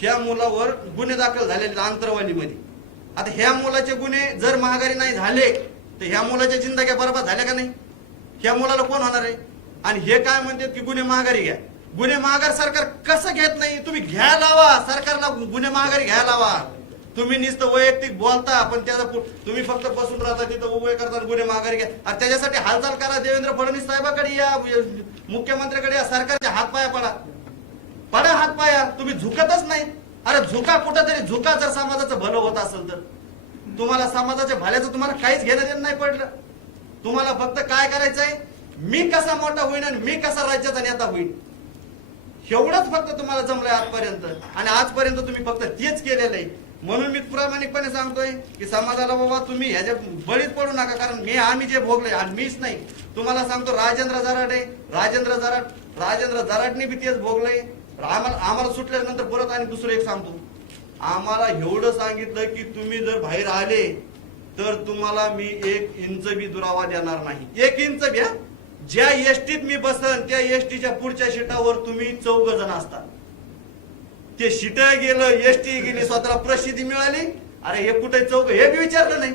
ह्या मुलावर गुन्हे दाखल झालेले आंतरवालीमध्ये आता ह्या मुलाचे गुन्हे जर महागारी नाही झाले तर ह्या मुलाच्या जिंदग्या बरोबर झाल्या का नाही? ह्या मुलाला कोण होणार आहे? आणि हे काय म्हणतात की गुन्हे महागारी घ्या. गुन्हे महागार सरकार कसं घेत नाही? तुम्ही घ्या लावा. सरकारला गुन्हे महागारी घ्या लावा. तुम्ही नुसतं वैयक्तिक बोलता पण त्याचा तुम्ही फक्त बसून राहता तिथं उभे करता गुन्हे महागारी घ्या. आणि त्याच्यासाठी हालचाल करा. देवेंद्र फडणवीस साहेबाकडे या मुख्यमंत्र्याकडे या सरकारच्या हातपाया पडा. पाया तुम्ही झुकतच नाही. अरे झुका कुठंतरी झुका जर समाजाचं भलं होत असेल तर. तुम्हाला समाजाच्या भल्याचं तुम्हाला काहीच घेणं देणं नाही पडलं. तुम्हाला फक्त काय करायचंय? मी कसा मोठा होईन आणि मी कसा राज्याचा नेता होईन? एवढंच फक्त तुम्हाला जमलंय आजपर्यंत. आणि आजपर्यंत तुम्ही फक्त तेच केलेलं आहे. म्हणून मी प्रामाणिकपणे सांगतोय की समाजाला बाबा तुम्ही ह्याच्या बळीत पडू नका कारण मी आम्ही जे भोगले आणि मीच नाही. तुम्हाला सांगतो राजेंद्र जराड आहे राजेंद्र जराट राजेंद्र जराडने बी तेच भोगलंय. आम्हाला आम्हाला सुटल्यानंतर परत आणि दुसरं एक सांगतो. आम्हाला एवढं सांगितलं की तुम्ही जर बाहेर आले तर तुम्हाला मी एक इंच बी दुरावा देणार नाही. एक इंच घ्या ज्या एसटीत मी बसन त्या एसटीच्या पुढच्या शिटावर तुम्ही चौघ जण असता ते शिट गेलं एसटी गेली स्वतःला प्रसिद्धी मिळाली. अरे हे कुठे चौघ? हे बी विचारलं नाही.